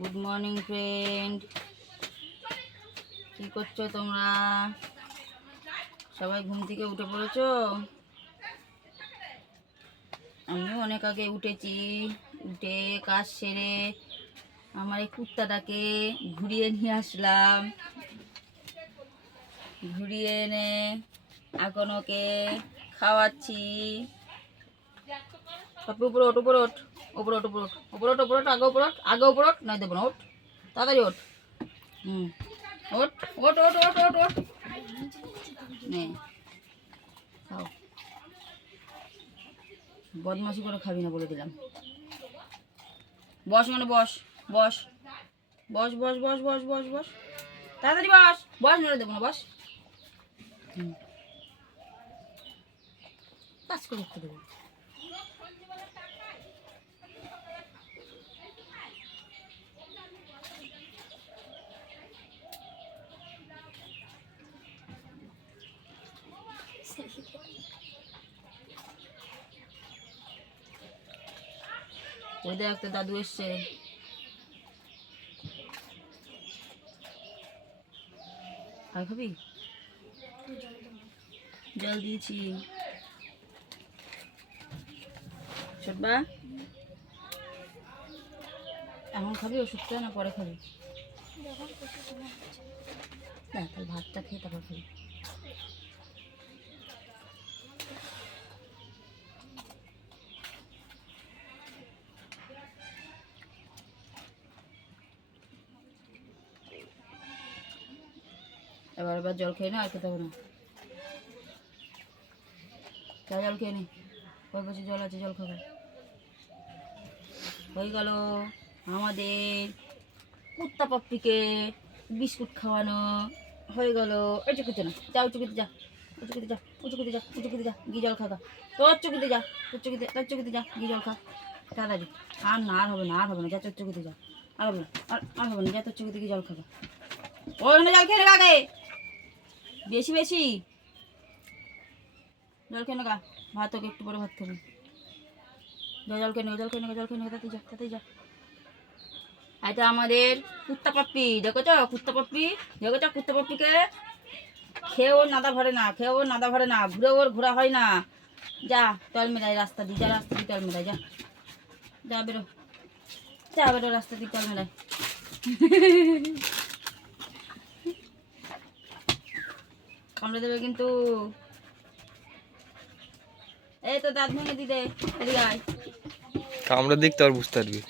Good morning friend, কি করছো তোমরা? সবাই ঘুম থেকে উঠে পড়েছো? আমিও অনেক আগে উঠেছি। উঠে কাজ সেরে আমার এই কুত্তাটাকে ঘুরিয়ে নিয়ে আসলাম। ঘুরিয়ে এনে এখন ওকে খাওয়াচ্ছি। সব উপরে ওঠ, উপরে ওঠ, উপরে ওঠ, উপরে ওঠ, উপরে ওঠ, উপরে ওঠ, আগে উপরে ওঠ, আগে উপরে ওঠ, নয় দেবো না, ওঠ তাড়াতাড়ি ওঠ। ওঠ ওঠ ওঠ ওঠ ওঠ ওঠ, নে খাও। বদমাশি করে খাবি না বলে দিলাম। বস, মানে বস, বস বস বস বস বস বস বস, তাড়াতাড়ি বস, বস, নড়ে দেবো না, বস। কাজ করে উঠতে দেবো। ওই দেখ তো দাদু এসছে। আর খাবি? জল দিয়েছি। ছোটবা, এখন খাবি ওষুধটা না পরে খাবি? না, তাহলে ভাতটা খেয়ে তারপর খাবি। এবার জল খেয়ে না, আর খেতে হবে না। জল খেয়ে নি, ওই বসে জল আছে, জল খাবে। হয়ে গেল আমাদের কুত্তা পাপ্পিকে বিস্কুট খাওয়ানো হয়ে গেল। ওই চুকিতে না, যা উঁচুকিতে যা, উঁচুকিতে যা, উঁচুকিতে যা, উঁচুকিতে যা, গিয়ে জল খা। তোর চুকিতে যা, তোর চুকিতে যা, গিয়ে জল খা তাড়াতাড়ি। আর না, আর হবে না, আর হবে না, যা তোর চুকিতে যা, আর হবে না, আর হবে না, যা তোর চুকিতে গিয়ে জল খাবা। ওখানে জল খেয়ে নেগা আগে, বেশি বেশি জল খেয়ে নেগা। ভাত তোকে একটু পরে ভাত খাবি। জল খেয়ে নেগা, জল খেয়ে নেগা, জল খেয়ে নেগা, তাড়াতাড়ি যা, তাড়াতাড়ি যা। এটা আমাদের কুত্তা পাপ্পি, দেখেছ কুত্তা পাপ্পি, দেখেছ কুত্তা পাপ্পিকে? খেয়ে ওর নাদা ভরে না, খেয়ে ওর নাদা ভরে না, ঘুরে ওর ঘোরা হয় না। যা তল মেলায় রাস্তা দি, যা রাস্তা দি তল মেলায়, যা যা বেরো, যা বেরো রাস্তা দি তল মেলায়। কামড়ে দেবে কিন্তু। এই তো দাঁত ভেঙে দিদে, এদিকে আয়। কামড়ে দিক তো আর বুঝতে পারবি।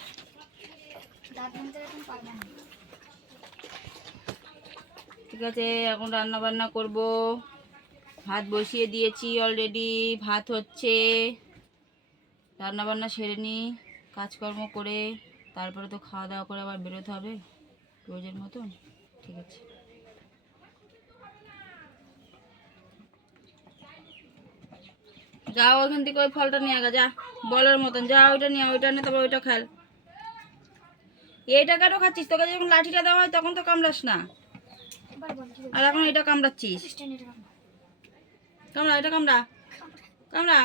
ঠিক আছে, এখন রান্না বান্না করব। ভাত বসিয়ে দিয়েছি অলরেডি, ভাত হচ্ছে। রান্না বান্না সেরে নিই, কাজকর্ম করে তারপরে তো খাওয়া দাওয়া করে আবার বেরোতে হবে রোজের মতন। ঠিক আছে, যাও ওখান থেকে ওই ফলটা নিয়ে আগা, যা বলের মতন, যা ওইটা নিয়ে, ওইটা নিয়ে তারপর ওইটা খেল। এইটা কেন খাচ্ছিস? তোকে যখন লাঠিটা দেওয়া হয় তখন তো কামড়াস না, আর এখন এটা কামড়াচ্ছিস। কামড়া, এটা কামড়া, কামড়া।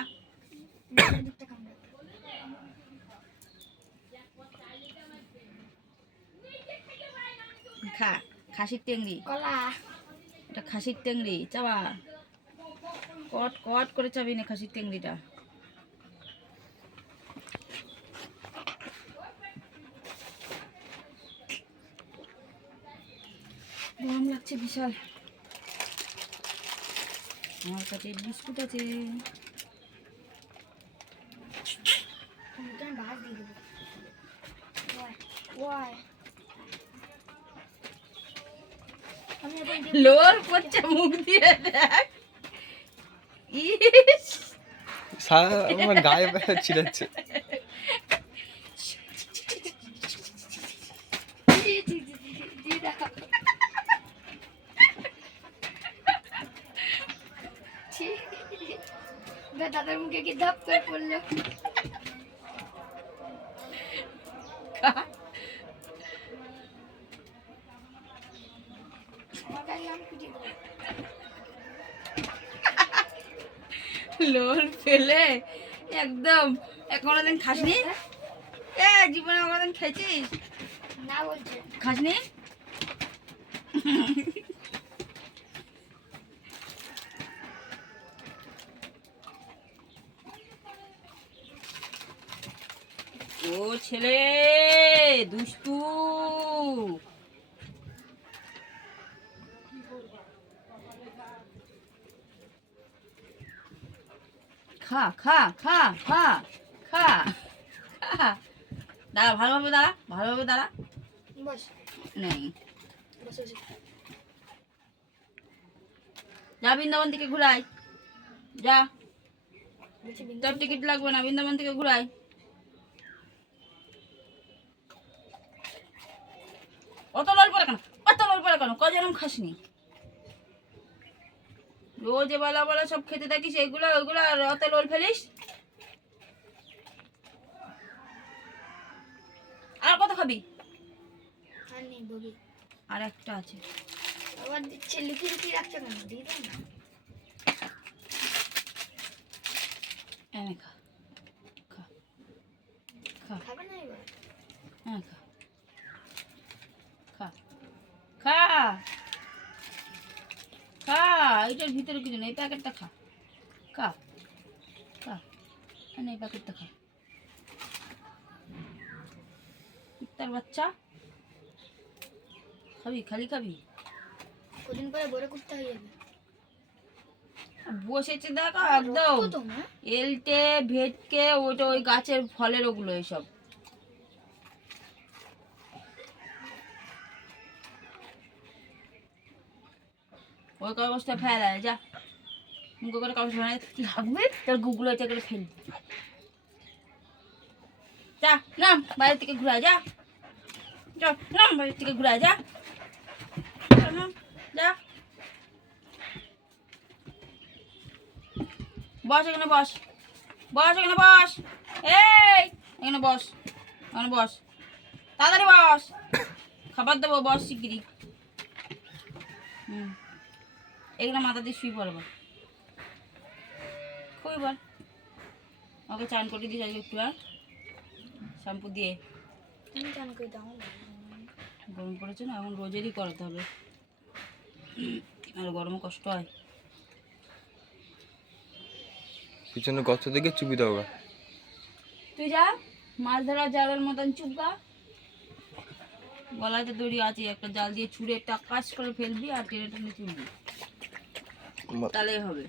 খা, খাসির টেংরি, এটা খাসির টেংরি, চাবা কট কট করে চাবি না খাসির টেংরিটা। গরম লাগছে বিশাল। আমার কাছে বিস্কুট আছে। লোর পড়ছে মুখ দিয়ে, দেখ। ইস, আমার গায়ে ছিড়াচ্ছে। দাদার মুখে কি ধাপ করে পড়লো। লোর ফেলে একদম। কোনোদিন খাসনি? এ জীবনে আমাদের খেয়েছিস? না বলছে। খাসনি? ও ছেলে দুষ্টু। খা খা খা খা খা খা। দাঁড়া ভালোভাবে দাঁড়া, ভালোভাবে দাঁড়া। বস নেই বস বস। যা বৃন্দাবন থেকে ঘুরাই যা, বলছি তোর টিকিট লাগবে না, বৃন্দাবন থেকে ঘুরাই। অত লল পরে কেন, অত লল পরে কেন? কজনম খাসনি? রোজ বেলা বেলা সব খেতে থাকিস এগুলো ওইগুলো, আর অত লোল ফেলিস। আর কত খাবি? আর নেই বগি। আর একটা আছে। আবার দিচ্ছে, লুকিয়ে লুকিয়ে রাখছো কেন? দিয়ে দাও না। এনে খা খা খা, খাবে না এবার? হ্যাঁ খা খা খা খা। এটার ভিতরে কিছু নেই, এই প্যাকেটটা খা খা খা। এই প্যাকেটটা খা। কুত্তার বাচ্চা, খাবি? খালি খাবি? কদিন পরে বড় কুত্তা হয়ে যাবে। বসেছে দেখো রক্ত একদম তো মা। এলটে ভেটকে, ওইটা ওই গাছের ফলের ওগুলো এসব। ওই কাগজটা ফেলা যা, মুখে করে কাগজ ফেলা লাগবে তোর গুগল এটা করে ফেলবি। যা নাম বাইরে থেকে ঘুরা যা, যা নাম বাইরে থেকে ঘুরা যা, যা, নাম যা। বস এখানে বস, বস এখানে বস, এই এখানে বস, এখানে বস, তাড়াতাড়ি বস, খাবার দেবো, বস শিগগিরি। এগুলো মাথা দিয়ে শুয়ে পড়বে খুবই বল। ওকে চান করে দিস আজকে একটু, আর শ্যাম্পু দিয়ে। তুমি চান করে দাও। গরম পড়েছে না, এখন রোজেরই করাতে হবে, আর গরমে কষ্ট হয়। পিছনে গর্ত থেকে চুপি দাও গা। তুই যা মাছ ধরা জালের মতন চুপকা, গলায় তো দড়ি আছে, একটা জাল দিয়ে ছুঁড়ে একটা কাজ করে ফেলবি আর টেনে টেনে তুলবি, তাহলেই হবে।